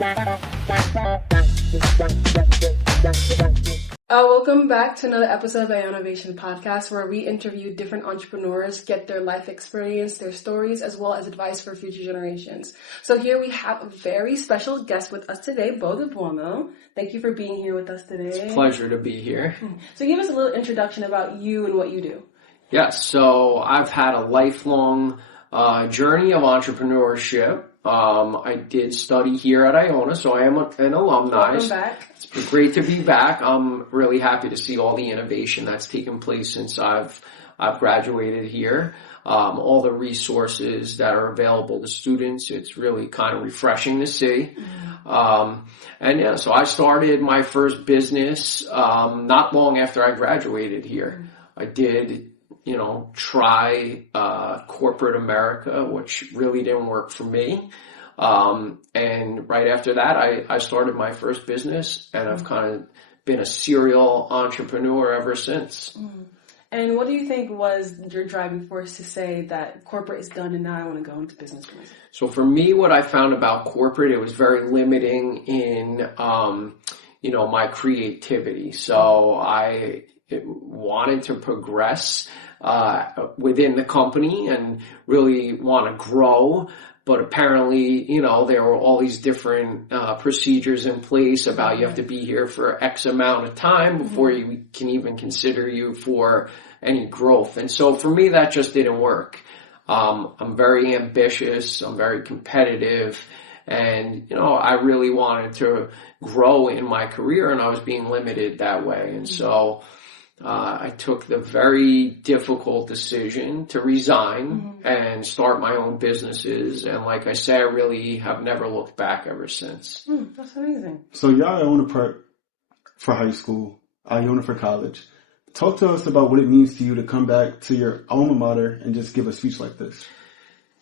Welcome back to another episode of the Ionavation Podcast, where we interview different entrepreneurs, get their life experience, their stories, as well as advice for future generations. So here we have a very special guest with us today, DiBuono. Thank you for being here with us today. It's a pleasure to be here. So give us a little introduction about you and what you do. Yes, so I've had a lifelong journey of entrepreneurship. I did study here at Iona, so I am an alumni. Welcome back. It's been great to be back. I'm really happy to see all the innovation that's taken place since I've graduated here. All the resources that are available to students, it's really kind of refreshing to see. So I started my first business not long after I graduated here. I did try corporate America, which really didn't work for me. And right after that, I started my first business, and I've kind of been a serial entrepreneur ever since. And what do you think was your driving force to say that corporate is done and now I want to go into business? So for me, what I found about corporate, it was very limiting in, my creativity. So I wanted to progress within the company and really want to grow. But apparently, there were all these different procedures in place about you have to be here for X amount of time before you can even consider you for any growth. And so for me, that just didn't work. I'm very ambitious. I'm very competitive. And, I really wanted to grow in my career, and I was being limited that way. And so I took the very difficult decision to resign and start my own businesses. And like I say, I really have never looked back ever since. That's amazing. So you're Iona Prep for high school, Iona for college. Talk to us about what it means to you to come back to your alma mater and just give a speech like this.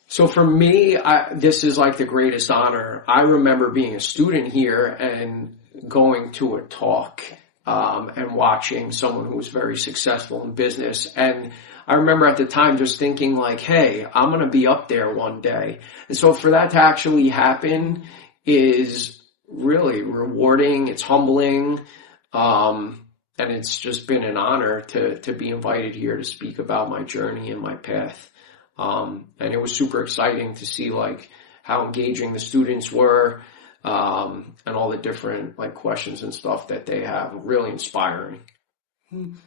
So for me, this is like the greatest honor. I remember being a student here and going to a talk and watching someone who was very successful in business. And I remember at the time just thinking like, hey, I'm going to be up there one day. And so for that to actually happen is really rewarding. It's humbling. And it's just been an honor to be invited here to speak about my journey and my path. And it was super exciting to see like how engaging the students were. And all the different questions and stuff that they have, really inspiring.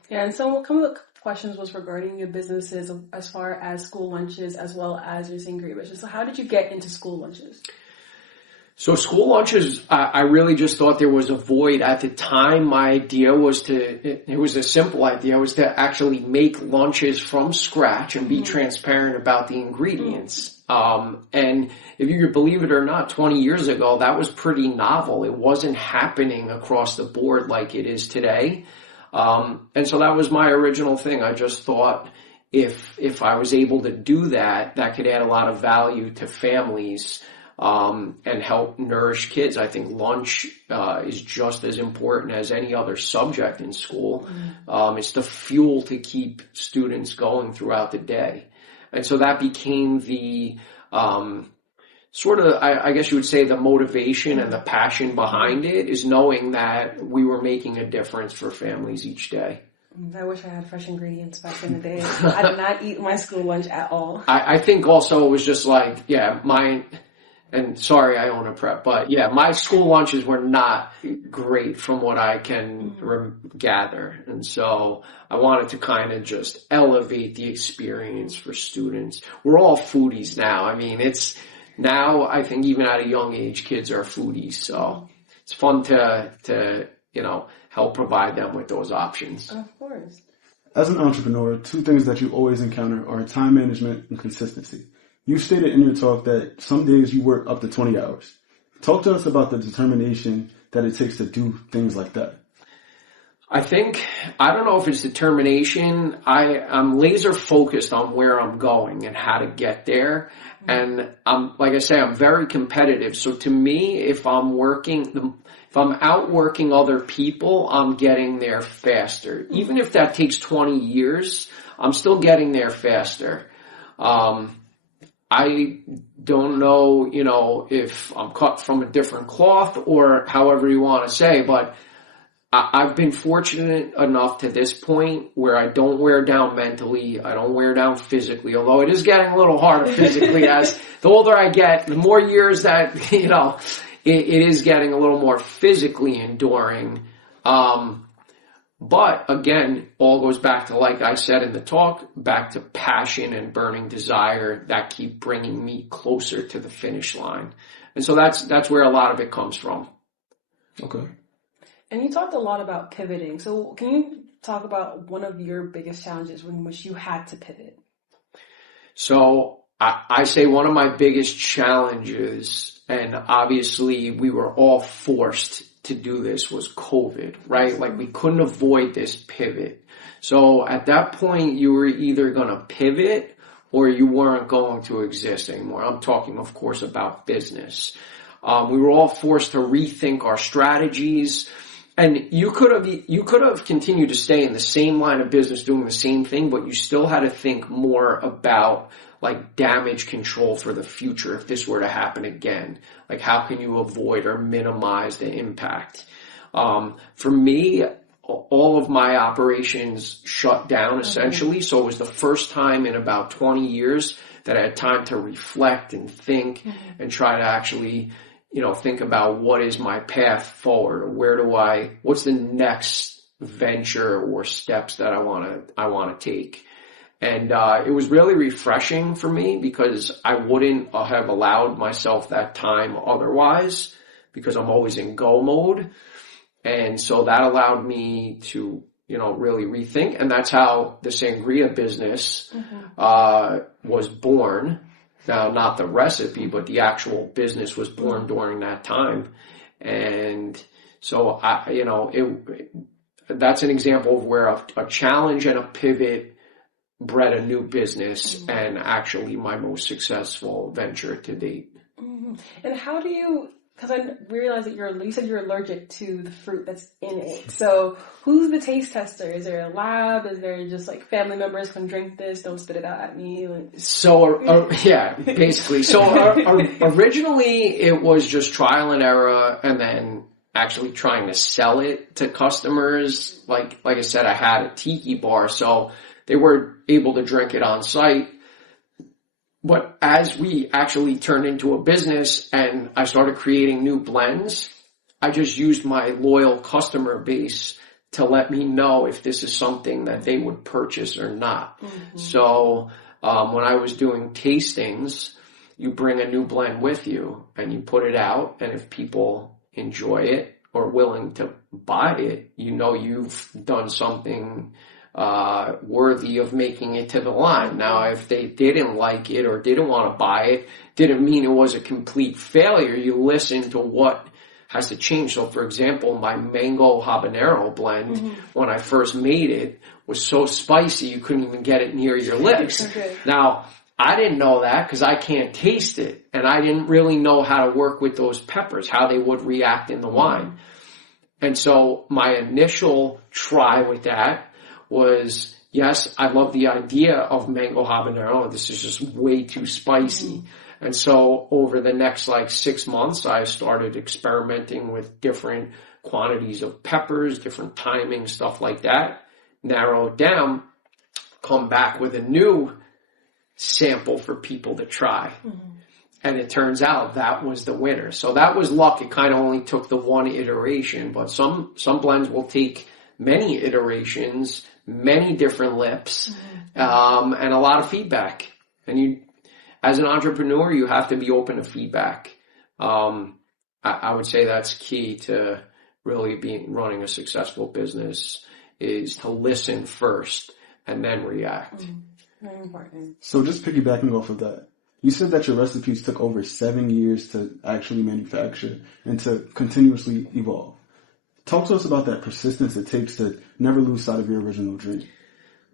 Yeah, and so some of the questions was regarding your businesses as far as school lunches as well as your Sangria business. So how did you get into school lunches? So school lunches, I really just thought there was a void. At the time, my idea was it was a simple idea, was to actually make lunches from scratch and be transparent about the ingredients. And if you could believe it or not, 20 years ago, that was pretty novel. It wasn't happening across the board like it is today. And so that was my original thing. I just thought if I was able to do that, that could add a lot of value to families, and help nourish kids. I think lunch, is just as important as any other subject in school. It's the fuel to keep students going throughout the day. And so that became the, I guess you would say the motivation and the passion behind it, is knowing that we were making a difference for families each day. I wish I had fresh ingredients back in the day. I did not eat my school lunch at all. I think also it was just and sorry, Iona Prep, but my school lunches were not great from what I can gather. And so I wanted to kind of just elevate the experience for students. We're all foodies now. I mean, I think even at a young age, kids are foodies. So it's fun to help provide them with those options. Of course. As an entrepreneur, two things that you always encounter are time management and consistency. You stated in your talk that some days you work up to 20 hours. Talk to us about the determination that it takes to do things like that. I don't know if it's determination. I'm laser focused on where I'm going and how to get there. And like I say, I'm very competitive. So to me, if I'm outworking other people, I'm getting there faster. Even if that takes 20 years, I'm still getting there faster. I don't know, if I'm cut from a different cloth or however you want to say, but I've been fortunate enough to this point where I don't wear down mentally. I don't wear down physically, although it is getting a little harder physically as the older I get, the more years that, it is getting a little more physically enduring. But again, all goes back to, like I said in the talk, back to passion and burning desire that keep bringing me closer to the finish line. And so that's where a lot of it comes from. Okay. And you talked a lot about pivoting. So can you talk about one of your biggest challenges in which you had to pivot? So I say one of my biggest challenges, and obviously we were all forced to do this, was COVID, right? Like we couldn't avoid this pivot. So at that point, you were either going to pivot or you weren't going to exist anymore. I'm talking, of course, about business. We were all forced to rethink our strategies. And you could have continued to stay in the same line of business doing the same thing, but you still had to think more about like damage control for the future if this were to happen again. Like how can you avoid or minimize the impact? For me, all of my operations shut down essentially. So it was the first time in about 20 years that I had time to reflect and think and try to actually think about what is my path forward, what's the next venture or steps that I want to take. And it was really refreshing for me because I wouldn't have allowed myself that time otherwise because I'm always in go mode. And so that allowed me to, really rethink. And that's how the Sangria business was born. Now, not the recipe, but the actual business was born during that time. And so, that's an example of where a challenge and a pivot bred a new business and actually my most successful venture to date. And how do you, because I realized that you said you're allergic to the fruit that's in it. So who's the taste tester? Is there a lab? Is there just like family members can drink this, don't spit it out at me? So, yeah, basically. So originally it was just trial and error and then actually trying to sell it to customers. Like I said, I had a tiki bar, so they were able to drink it on site. But as we actually turned into a business and I started creating new blends, I just used my loyal customer base to let me know if this is something that they would purchase or not. So when I was doing tastings, you bring a new blend with you and you put it out. And if people enjoy it or willing to buy it, you've done something worthy of making it to the line. Now, if they didn't like it or didn't want to buy it, didn't mean it was a complete failure. You listen to what has to change. So, for example, my mango habanero blend, when I first made it, was so spicy you couldn't even get it near your lips. Now, I didn't know that because I can't taste it. And I didn't really know how to work with those peppers, how they would react in the wine. And so my initial try with that was, yes, I love the idea of mango habanero. This is just way too spicy. And so over the next 6 months, I started experimenting with different quantities of peppers, different timing, stuff like that, narrow it down, come back with a new sample for people to try. And it turns out that was the winner. So that was luck. It kind of only took the one iteration, but some blends will take many iterations, many different lips, and a lot of feedback. And you, as an entrepreneur, you have to be open to feedback. I would say that's key to really running a successful business, is to listen first and then react. Very important. So just piggybacking off of that, you said that your recipes took over 7 years to actually manufacture and to continuously evolve. Talk to us about that persistence it takes to never lose sight of your original dream.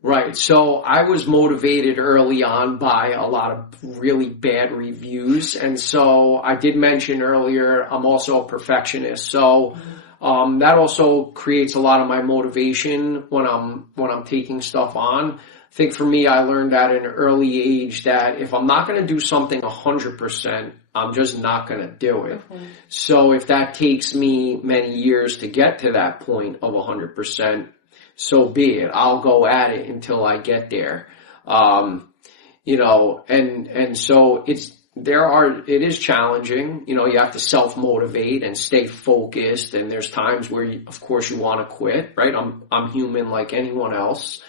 Right. So I was motivated early on by a lot of really bad reviews. And so I did mention earlier, I'm also a perfectionist. So that also creates a lot of my motivation when I'm taking stuff on. I think for me, I learned at an early age that if I'm not going to do something 100%, I'm just not going to do it. Mm-hmm. So if that takes me many years to get to that point of 100%, so be it. I'll go at it until I get there. You know, and so it is challenging. You know, you have to self-motivate and stay focused. And there's times where of course you want to quit, right? I'm human like anyone else.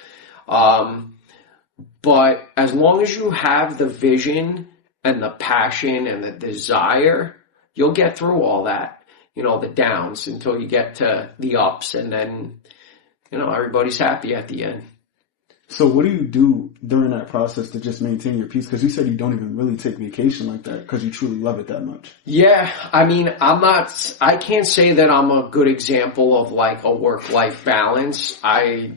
But as long as you have the vision and the passion and the desire, you'll get through all that, you know, the downs until you get to the ups, and then, you know, everybody's happy at the end. So what do you do during that process to just maintain your peace? Because you said you don't even really take vacation like that because you truly love it that much. Yeah. I mean, I can't say that I'm a good example of like a work-life balance. I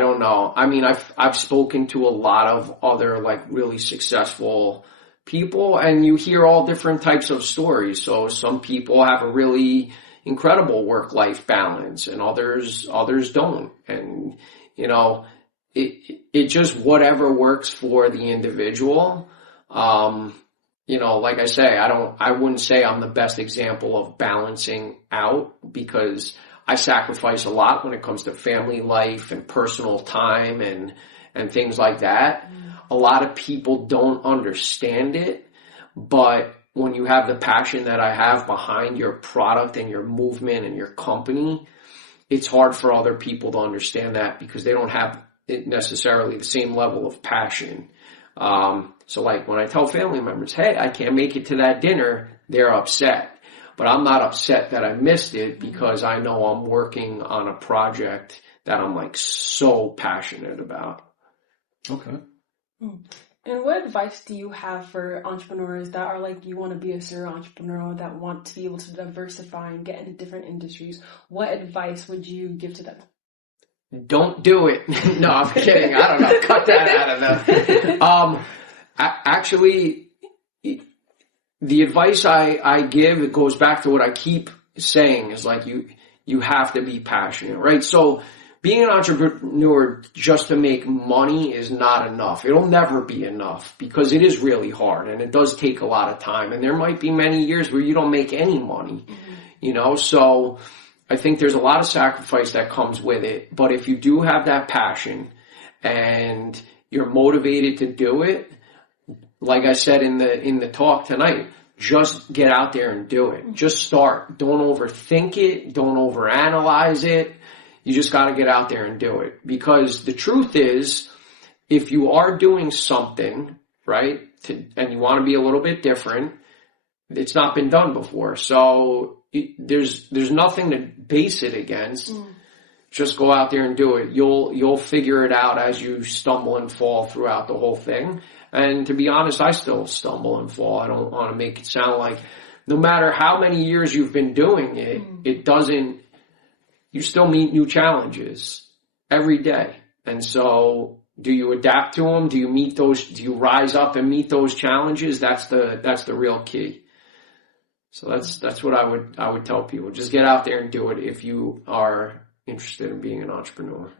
don't know. I mean, I've spoken to a lot of other like really successful people, and you hear all different types of stories. So some people have a really incredible work-life balance and others don't. And, you know, it just whatever works for the individual. You know, like I say, I wouldn't say I'm the best example of balancing out, because I sacrifice a lot when it comes to family life and personal time and things like that. A lot of people don't understand it, but when you have the passion that I have behind your product and your movement and your company, it's hard for other people to understand that because they don't have necessarily the same level of passion. So like when I tell family members, hey, I can't make it to that dinner, they're upset. But I'm not upset that I missed it because I know I'm working on a project that I'm like so passionate about. Okay. And what advice do you have for entrepreneurs that are like, you want to be a serial entrepreneur, that want to be able to diversify and get into different industries? What advice would you give to them? Don't do it. No, I'm kidding. I don't know. Cut that out of them. Actually, the advice I give, it goes back to what I keep saying, is like you have to be passionate, right? So being an entrepreneur just to make money is not enough. It'll never be enough because it is really hard and it does take a lot of time. And there might be many years where you don't make any money, you know? So I think there's a lot of sacrifice that comes with it. But if you do have that passion and you're motivated to do it, like I said in the talk tonight, just get out there and do it. Just start. Don't overthink it. Don't overanalyze it. You just got to get out there and do it. Because the truth is, if you are doing something, right, and you want to be a little bit different, it's not been done before. So there's nothing to base it against. Just go out there and do it. You'll figure it out as you stumble and fall throughout the whole thing. And to be honest, I still stumble and fall. I don't want to make it sound like no matter how many years you've been doing it, it doesn't, you still meet new challenges every day. And so do you adapt to them? Do you rise up and meet those challenges? That's the real key. So that's what I would tell people. Just get out there and do it if you are interested in being an entrepreneur.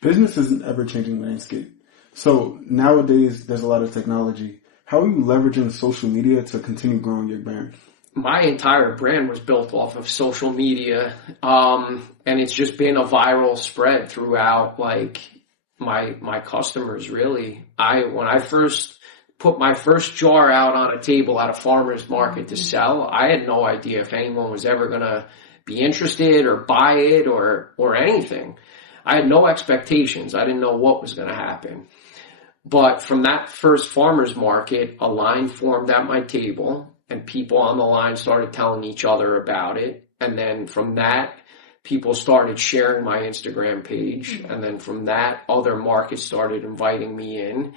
Business is an ever-changing landscape. So nowadays, there's a lot of technology. How are you leveraging social media to continue growing your brand? My entire brand was built off of social media, and it's just been a viral spread throughout, like, my customers, really. When I first put my first jar out on a table at a farmer's market to sell, I had no idea if anyone was ever going to be interested or buy it or anything. I had no expectations. I didn't know what was going to happen. But from that first farmer's market, a line formed at my table, and people on the line started telling each other about it. And then from that, people started sharing my Instagram page. And then from that, other markets started inviting me in.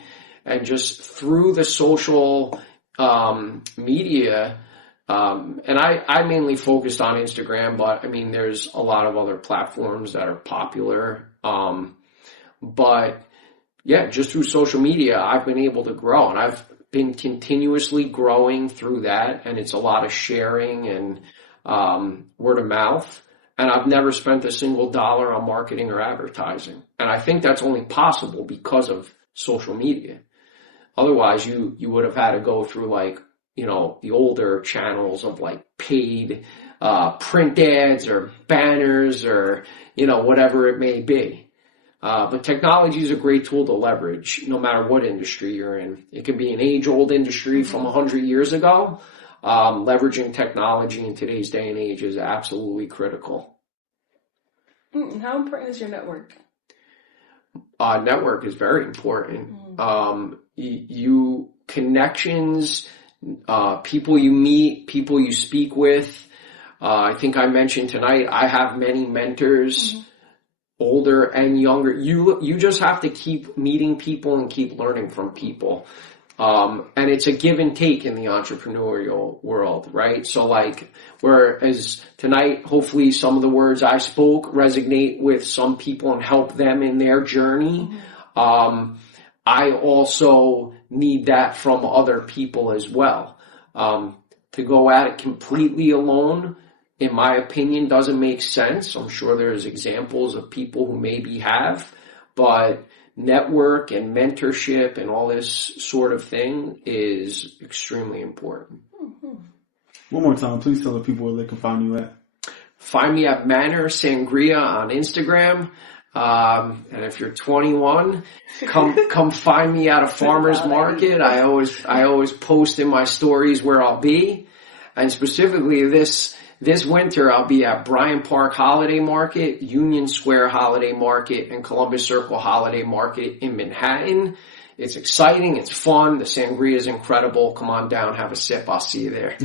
And just through the social media, and I mainly focused on Instagram, but I mean, there's a lot of other platforms that are popular. But yeah, just through social media, I've been able to grow, and I've been continuously growing through that. And it's a lot of sharing and word of mouth. And I've never spent a single dollar on marketing or advertising. And I think that's only possible because of social media. Otherwise, you would have had to go through like, you know, the older channels of like paid print ads or banners or, you know, whatever it may be. But technology is a great tool to leverage no matter what industry you're in. It can be an age-old industry from 100 years ago. Leveraging technology in today's day and age is absolutely critical. How important is your network? Network is very important. You connections, people you meet, people you speak with. I think I mentioned tonight, I have many mentors, older and younger. You just have to keep meeting people and keep learning from people. And it's a give and take in the entrepreneurial world, right? So like, whereas tonight, hopefully some of the words I spoke resonate with some people and help them in their journey. I also need that from other people as well. To go at it completely alone, in my opinion, doesn't make sense. I'm sure there's examples of people who maybe have, but network and mentorship and all this sort of thing is extremely important. One more time, please tell the people where they can find you at. Find me at Manor Sangria on Instagram. And if you're 21, come find me at a farmer's market. I always post in my stories where I'll be. And specifically this winter, I'll be at Bryant Park Holiday Market, Union Square Holiday Market, and Columbus Circle Holiday Market in Manhattan. It's exciting. It's fun. The sangria is incredible. Come on down, have a sip. I'll see you there.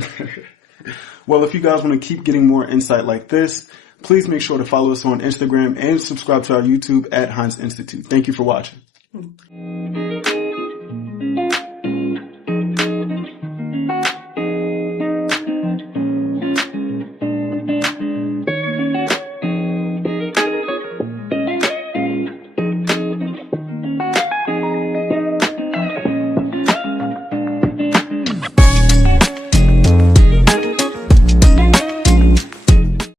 Well, if you guys want to keep getting more insight like this, please make sure to follow us on Instagram and subscribe to our YouTube at Hynes Institute. Thank you for watching.